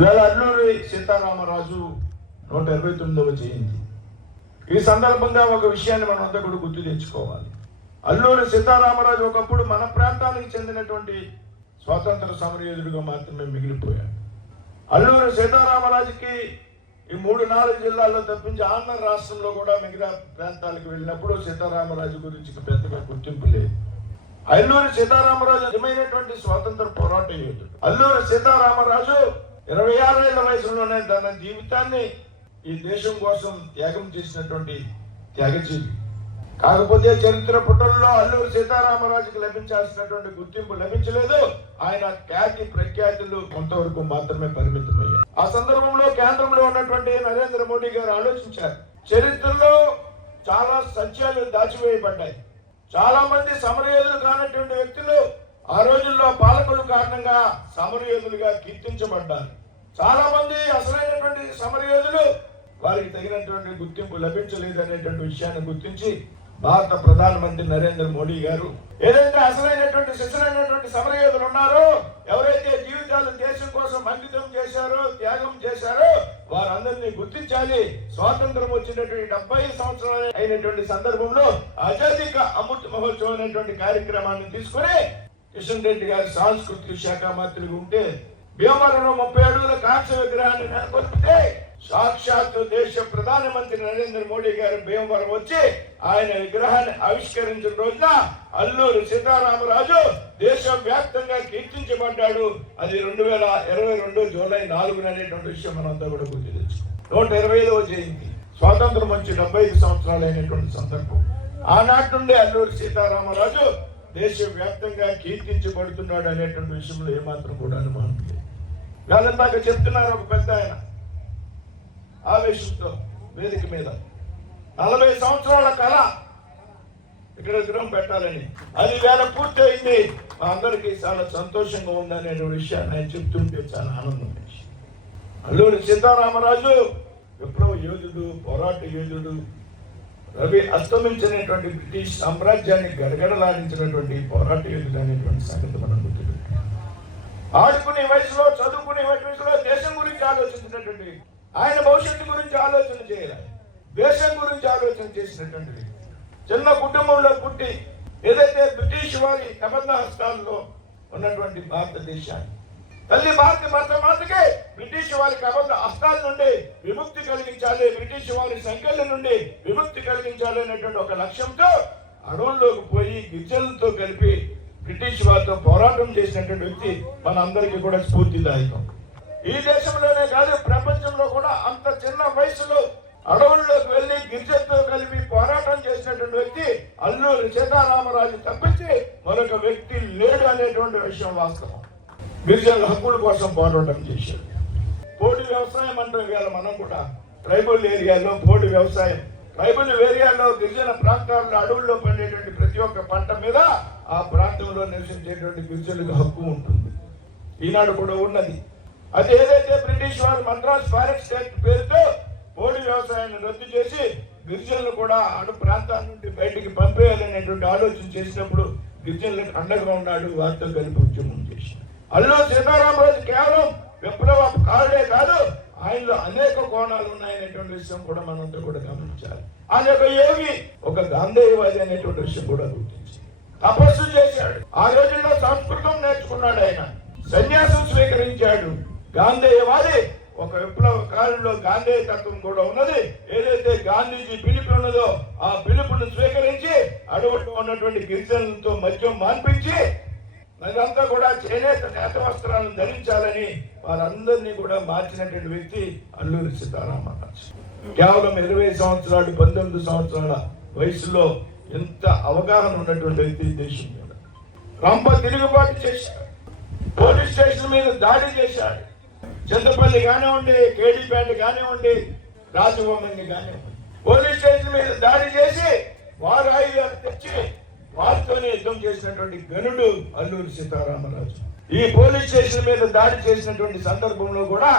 ఇవాళ అల్లూరి సీతారామరాజు 129వ జయంతి. ఈ సందర్భంగా ఒక విషయాన్ని మనం అంతా కూడా గుర్తు తెచ్చుకోవాలి. అల్లూరి సీతారామరాజు ఒకప్పుడు మన ప్రాంతానికి చెందినటువంటి స్వాతంత్ర సమరయోధుడిగా మాత్రమే మిగిలిపోయాడు. అల్లూరి సీతారామరాజుకి ఈ 3-4 జిల్లాల్లో తప్పించి ఆంధ్ర రాష్ట్రంలో కూడా మిగతా ప్రాంతాలకు వెళ్ళినప్పుడు సీతారామరాజు గురించి పెద్దగా గుర్తింపు లేదు. అల్లూరి సీతారామరాజు నిజమైనటువంటి స్వాతంత్ర పోరాట యోధుడు. అల్లూరి సీతారామరాజు 26 ఏళ్ల వయసులోనే తన జీవితాన్ని ఈ దేశం కోసం త్యాగం చేసినటువంటి త్యాగజీవి. కాకపోతే చరిత్ర పుటల్లో అల్లూరి సీతారామరాజుకి లభించాల్సినటువంటి గుర్తింపు లభించలేదు. ఆయన ఖ్యాతి ప్రఖ్యాతులు కొంతవరకు మాత్రమే పరిమితమయ్యాయి. ఆ సందర్భంలో కేంద్రంలో ఉన్నటువంటి నరేంద్ర మోడీ గారు ఆలోచించారు, చరిత్రలో చాలా సత్యాలు దాచివేయబడ్డాయి. చాలా మంది సమరయోధులు కానటువంటి వ్యక్తులు ఆ రోజుల్లో పాలకుల కారణంగా సమరయోధులుగా కీర్తించబడ్డారు. చాలా మంది అసలైనటువంటి సమరయోధులు వారికి తగినటువంటి గుర్తింపు లభించలేదనేటువంటి విషయాన్ని గుర్తించి భారత ప్రధానమంత్రి నరేంద్ర మోడీ గారు ఏదైతే అసలైనటువంటి శిశులైనటువంటి సమరయోధులు ఉన్నారో, ఎవరైతే జీవితాలు దేశం కోసం అంకితం చేశారో, త్యాగం చేశారో, వారందరినీ గుర్తించాలి. స్వాతంత్రం వచ్చినటువంటి 70 సంవత్సరాలు అయినటువంటి సందర్భంలో ఆజాదీ కా అమృత్ మహోత్సవం అనేటువంటి కార్యక్రమాన్ని తీసుకుని కిషన్ రెడ్డి గారి సాంస్కృతిక శాఖ మంత్రిగా ఉంటే భీమవరంలో 30 అడుగుల కాంస్య విగ్రహాన్ని నెలకొల్పితే సాక్షాత్ దేశ ప్రధానమంత్రి నరేంద్ర మోడీ గారు భీమవరం వచ్చి ఆయన విగ్రహాన్ని ఆవిష్కరించిన రోజున అల్లూరి సీతారామరాజు దేశవ్యాప్తంగా కీర్తించబడ్డాడు. అది 2022 జూలై 4 అనేటువంటి విషయం మనంతా కూడా గుర్తు తెచ్చుకోవాలి. 125వ జయంతి, స్వాతంత్రం వచ్చి 75 సంవత్సరాలు అయినటువంటి సందర్భం. ఆనాటి నుండి అల్లూరి సీతారామరాజు దేశవ్యాప్తంగా కీర్తించబడుతున్నాడు అనేటువంటి విషయంలో ఏమాత్రం కూడా అనుమానం లేదు. వాళ్ళందాక చెప్తున్నారు, ఒక పెద్ద ఆయన ఆవేశంతో వేదిక మీద 40 సంవత్సరాల కళ ఇక్కడ విగ్రహం పెట్టాలని, అది వేళ పూర్తయింది. మా అందరికీ చాలా సంతోషంగా ఉందనే విషయాన్ని ఆయన చెప్తుంటే చాలా ఆనందం. అల్లూరి సీతారామరాజు విప్లవ యోధుడు, పోరాట యోధుడు, రవి అస్తమించినటువంటి బ్రిటిష్ సామ్రాజ్యాన్ని గడగడలాడించినటువంటి పోరాట యోధుడు అనేటువంటి సంగతి మనం గుర్తుపెట్టాం. ఆడుకునే వయసులో, చదువుకునే వయసులో దేశం గురించి ఆలోచించినటువంటి, ఆయన భవిష్యత్తు గురించి ఆలోచన చేయాలి, దేశం గురించి ఆలోచన చేసినటువంటి చిన్న కుటుంబంలో పుట్టి ఏదైతే బ్రిటిష్ వారి కబంధ హస్తాల్లో ఉన్నటువంటి భారతదేశాన్ని, తల్లి మాతకే బ్రిటిష్ వారి కబంధ హస్తాల నుండి విముక్తి కలిగించాలి, బ్రిటిష్ వారి సంఖ్యల నుండి విముక్తి కలిగించాలి అనేటువంటి ఒక లక్ష్యంతో అడవుల్లోకి పోయి గిరిజనులతో కలిపి బ్రిటిష్ వారితో పోరాటం చేసినటువంటి వ్యక్తి మనందరికీ కూడా స్ఫూర్తిదాయకం. ఈ దేశంలోనే కాదు, ప్రపంచంలో కూడా అంత చిన్న వయసులో అడవుల్లోకి వెళ్లి గిరిజనులతో కలిపి పోరాటం చేసినటువంటి వ్యక్తి అల్లూరి సీతారామరాజు తప్పించి మరొక వ్యక్తి లేడు అనేటువంటి విషయం వాస్తవం. గిరిజనుల హక్కుల కోసం పోరాటం చేశారు. పోటీ వ్యవసాయం అంటాం. ఇవాళ మనం కూడా ట్రైబల్ ఏరియాలో పోటీ వ్యవసాయం, ట్రైబల్ ఏరియాలో గిరిజన ప్రాంతాల్లో అడవుల్లో పండేటువంటి ప్రతి ఒక్క పంట మీద ఆ ప్రాంతంలో నివసించేటువంటి గిరిజనులకు హక్కు ఉంటుంది. ఈనాడు కూడా ఉన్నది. అది ఏదైతే బ్రిటిష్ వారు మద్రాస్ ఫారెస్ట్ యాక్ట్ పేరుతో పోటీ వ్యవసాయాన్ని రద్దు చేసి గిరిజనులు కూడా అటు ప్రాంతాల నుండి బయటికి పంపేయాలనేటువంటి ఆలోచన చేసినప్పుడు గిరిజనులకు అండగా ఉన్నాడు. వారితో కలిపి ఉద్యమం చేసి అల్లూరి సీతారామరాజు కేవలం విప్లవ కారుడే కాదు, ఆయనలో అనేక కోణాలు ఉన్నాయనేటువంటి విషయం కూడా మనంతా కూడా గమనించాలి. ఆయన ఒక యోగి, ఒక గాంధేయవాది అనేటువంటి విషయం కూడా గుర్తించి తపస్సు చేశాడు. ఆ రోజుల్లో సంస్కృతం నేర్చుకున్నాడు. ఆయన సన్యాసం స్వీకరించాడు. గాంధేయవాది, ఒక విప్లవ కాలంలో గాంధేయ తత్వం కూడా ఉన్నది. ఏదైతే గాంధీజీ పిలుపు ఉన్నదో ఆ పిలుపును స్వీకరించి అడవుల్లో ఉన్నటువంటి గిరిజనులతో మద్యం మాన్పించి అదంతా కూడా చేనేత నేత వస్త్రాలను ధరించాలని వారందరినీ కూడా మార్చినటువంటి వ్యక్తి అల్లూరి సీతారామరాజు. కేవలం 20 సంవత్సరాలు, 19 సంవత్సరాల వయసులో ఎంత అవగాహన ఉన్నటువంటి వ్యక్తి దేశం మీద. రంప తిరుగుబాటు చేశాడు, పోలీస్ స్టేషన్ మీద దాడి చేశాడు. చింతపల్లి కానివ్వండి, కేడీపేట కానివ్వండి, రాజభవన్ కానివ్వండి, పోలీస్ స్టేషన్ మీద దాడి చేసి వారు ఆయుధాలు తెచ్చి వారితోనే యుద్ధం చేసినటువంటి గనుడు అల్లూరి సీతారామరాజు. ఈ పోలీస్ స్టేషన్ మీద దాడి చేసినటువంటి సందర్భంలో కూడా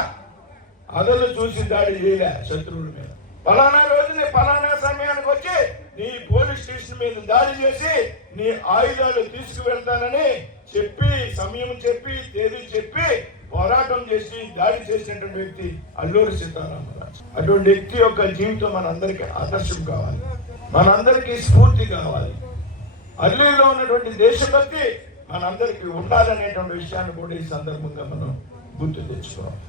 అదలు చూసి దాడి చేయలే శత్రువుల మీద. పలానా రోజుని పలానా సమయానికి వచ్చి నీ పోలీస్ స్టేషన్ మీద దాడి చేసి నీ ఆయుధాలు తీసుకువెళ్తానని చెప్పి, సమయం చెప్పి, తేదీ చెప్పి పోరాటం చేసి దాడి చేసినటువంటి వ్యక్తి అల్లూరి సీతారామరాజు. అటువంటి వ్యక్తి యొక్క జీవితం మనందరికీ ఆదర్శం కావాలి, మనందరికీ స్ఫూర్తి కావాలి. అల్లూరిలో ఉన్నటువంటి దేశభక్తి మనందరికీ ఉండాలనేటువంటి విషయాన్ని కూడా ఈ సందర్భంగా మనం గుర్తు తెచ్చుకోవాలి.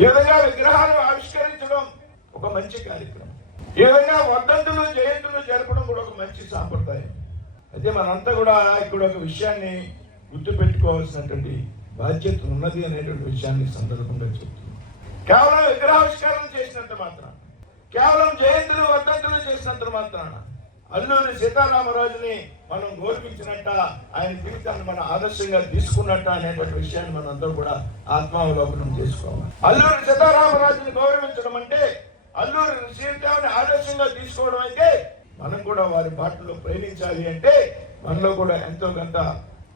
ఈ విధంగా విగ్రహాలు ఆవిష్కరించడం ఒక మంచి కార్యక్రమం. ఈ విధంగా వర్ధంతులు జయంతులు జరపడం కూడా ఒక మంచి సాంప్రదాయం. అయితే మనంతా కూడా ఇక్కడ ఒక విషయాన్ని గుర్తు పెట్టుకోవాల్సినటువంటి బాధ్యత ఉన్నది అనేటువంటి విషయాన్ని సందర్భంగా చెప్తున్నాం. కేవలం విగ్రహావిష్కరణ చేసినంత మాత్రాన, కేవలం జయంతులు వర్ధంతులు చేసినంత మాత్రాన అల్లూరి సీతారామరాజుని మనం గౌరవించినట్ట, ఆయన జీవితాన్ని మనం ఆదర్శంగా తీసుకున్నట్ట అనేటువంటి విషయాన్ని మనం అందరూ కూడా ఆత్మావలోకనం చేసుకోవాలి. అల్లూరి సీతారామరాజుని గౌరవించడం అంటే, అల్లూరి సీతారామని ఆదర్శంగా తీసుకోవడం అయితే, మనం కూడా వారి బాటలో ప్రయాణించాలి అంటే మనలో కూడా ఎంతో కొంత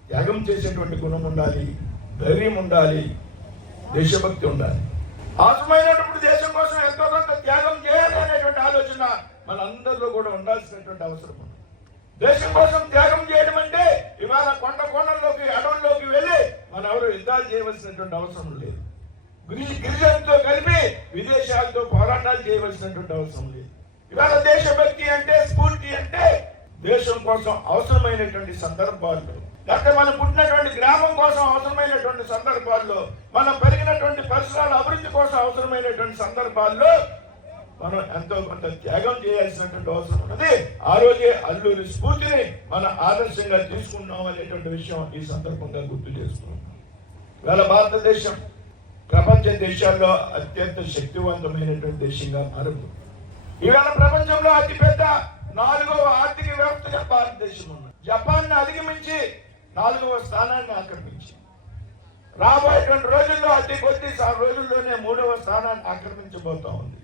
త్యాగం చేసేటువంటి గుణం ఉండాలి, ధైర్యం ఉండాలి, దేశభక్తి ఉండాలి. అవసరమైనటువంటి దేశం కోసం ఎంతో కొంత త్యాగం చేయాలి అనేటువంటి ఆలోచన మనందరిలో కూడా ఉండాల్సినటువంటి అవసరం ఉంది. దేశం కోసం త్యాగం చేయడం అంటే ఇవాళ కొండల్లోకి అడవుల్లోకి వెళ్ళి మనం ఎవరు యుద్ధాలు చేయవలసినటువంటి అవసరం లేదు. గిరిజనులతో కలిపి విదేశాలతో పోరాటాలు చేయవలసినటువంటి అవసరం లేదు. ఇవాళ దేశభక్తి అంటే, స్ఫూర్తి అంటే దేశం కోసం అవసరమైనటువంటి సందర్భాల్లో, లేకపోతే మనం పుట్టినటువంటి గ్రామం కోసం అవసరమైనటువంటి సందర్భాల్లో, మనం పెరిగినటువంటి పరిసరాల అభివృద్ధి కోసం అవసరమైనటువంటి సందర్భాల్లో మనం ఎంతో కొంత త్యాగం చేయాల్సినటువంటి అవసరం ఉన్నది. ఆ రోజే అల్లూరి స్ఫూర్తిని మన ఆదర్శంగా తీసుకున్నాం అనేటువంటి విషయం ఈ సందర్భంగా గుర్తు చేసుకున్నాం. ఇవాళ భారతదేశం ప్రపంచ దేశాల్లో అత్యంత శక్తివంతమైనటువంటి దేశంగా మారింది. ఇవాళ ప్రపంచంలో అతిపెద్ద 4వ ఆర్థిక వ్యవస్థగా భారతదేశం ఉంది. జపాన్ అధిగమించి 4వ స్థానాన్ని ఆక్రమించి రాబోయేటువంటి రోజుల్లో అతి కొద్ది రోజుల్లోనే 3వ స్థానాన్ని ఆక్రమించబోతా ఉంది.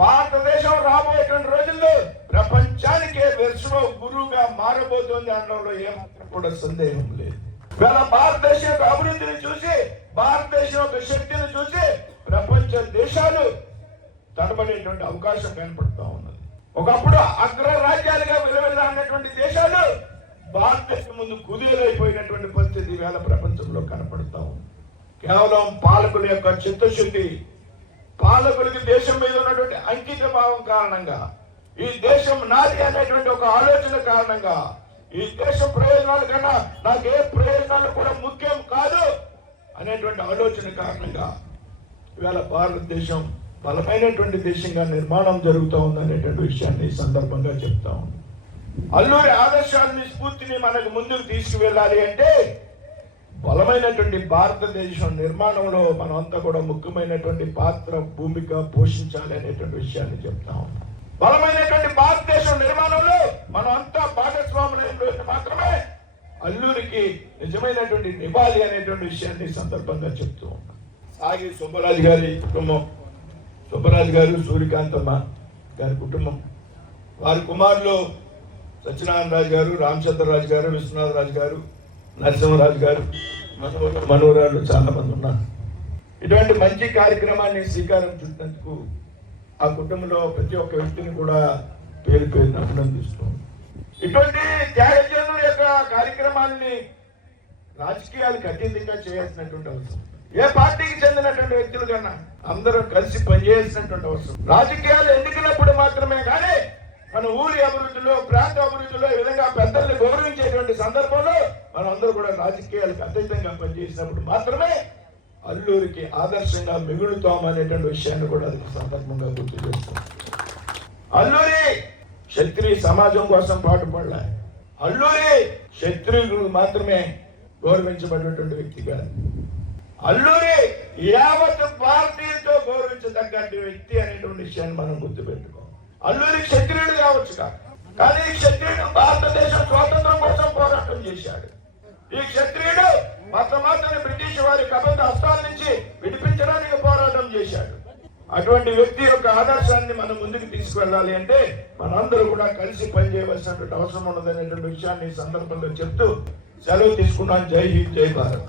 భారతదేశం రాబోయేటువంటి రోజుల్లో ప్రపంచానికే విశ్వ గురువుగా మారబోతోంది అనడంలో ఏమాత్రం కూడా సందేహం లేదు. ఇవాళ భారతదేశం యొక్క అభివృద్ధిని చూసి, భారతదేశం యొక్క శక్తిని చూసి ప్రపంచ దేశాలు తడబడేటువంటి అవకాశం కనపడుతూ ఉన్నది. ఒకప్పుడు అగ్ర రాజ్యాలుగా విలువెళ్ళాడినటువంటి దేశాలు భారతదేశం ముందు కుదేలైపోయినటువంటి పరిస్థితి వేళ ప్రపంచంలో కనపడతా ఉంది. కేవలం పాలకుల యొక్క చిత్తశుద్ధి, పాలకులకి దేశం మీద ఉన్నటువంటి అంకిత భావం కారణంగా, ఈ దేశం నాది అనేటువంటి ఒక ఆలోచన కారణంగా, ఈ దేశం ప్రయోజనాల కన్నా నాకే ప్రయోజనాలు కూడా ముఖ్యం కాదు అనేటువంటి ఆలోచన కారణంగా ఇవాళ భారతదేశం బలమైనటువంటి దేశంగా నిర్మాణం జరుగుతూ ఉంది అనేటువంటి విషయాన్ని ఈ సందర్భంగా చెప్తా ఉంది. అల్లూరి ఆదర్శాన్ని, స్ఫూర్తిని మనకు ముందుకు తీసుకువెళ్ళాలి అంటే బలమైనటువంటి భారతదేశం నిర్మాణంలో మనం అంతా కూడా ముఖ్యమైనటువంటి పాత్ర, భూమిక పోషించాలి అనేటువంటి విషయాన్ని చెప్తా ఉన్నాం. బలమైనటువంటి భారతదేశం నిర్మాణంలో మనం అంతా భాగస్వాములు మాత్రమే అల్లూరికి నిజమైనటువంటి నివాళి అనేటువంటి విషయాన్ని సందర్భంగా చెప్తూ ఉన్నాం. సాగి సుబ్బరాజు గారి కుటుంబం, సుబ్బరాజు గారు, సూర్యకాంతమ్మ గారి కుటుంబం, వారి కుమారులు సత్యనారాయణరాజు గారు, రామచంద్రరాజు గారు, విశ్వనాథరాజు గారు, నరసింహరాజు గారు, మనోరాలు చాలా మంది ఉన్నారు. ఇటువంటి మంచి కార్యక్రమాన్ని శ్రీకారం చుట్టినందుకు ఆ కుటుంబంలో ప్రతి ఒక్క వ్యక్తిని కూడా పేరు పేరున అభినందిస్తున్నాం. ఇటువంటి త్యాగజనుల యొక్క కార్యక్రమాన్ని రాజకీయాలకు అతీతంగా చేయాల్సినటువంటి అవసరం, ఏ పార్టీకి చెందినటువంటి వ్యక్తులు కన్నా అందరూ కలిసి పనిచేయాల్సినటువంటి అవసరం. రాజకీయాలు ఎన్నికలప్పుడు మాత్రమే కానీ మన ఊరి అభివృద్ధిలో, ప్రాంత అభివృద్ధిలో ఈ విధంగా పెద్దల్ని గౌరవించేటువంటి సందర్భంలో మనం అందరూ కూడా రాజకీయాలకు అతీతంగా పనిచేసినప్పుడు మాత్రమే అల్లూరికి ఆదర్శంగా మిగులుతాం అనేటువంటి విషయాన్ని కూడా అది సందర్భంగా గుర్తు చేస్తాం. అల్లూరి క్షత్రియ సమాజం కోసం పాటుపడలే. అల్లూరి క్షత్రియులు మాత్రమే గౌరవించబడినటువంటి వ్యక్తి కాదు. అల్లూరి యావత్ భారతీయులతో గౌరవించదగ్గ వ్యక్తి అనేటువంటి విషయాన్ని మనం గుర్తుపెట్టుకోవాలి. అల్లూరి క్షత్రియుడు కావచ్చు కానీ ఈ క్షత్రియుడు భారతదేశం స్వాతంత్రం కోసం పోరాటం చేశాడు. ఈ క్షత్రియుడు మతమాతని బ్రిటిష్ వారి కబంధ హస్తాల నుంచి విడిపించడానికి పోరాటం చేశాడు. అటువంటి వ్యక్తి యొక్క ఆదర్శాన్ని మనం ముందుకు తీసుకువెళ్ళాలి అంటే మనందరూ కూడా కలిసి పనిచేయవలసినటువంటి అవసరం ఉన్నదనేటువంటి విషయాన్ని ఈ సందర్భంలో చెప్తూ సెలవు తీసుకున్నాను. జై హింద్, జై భారత్.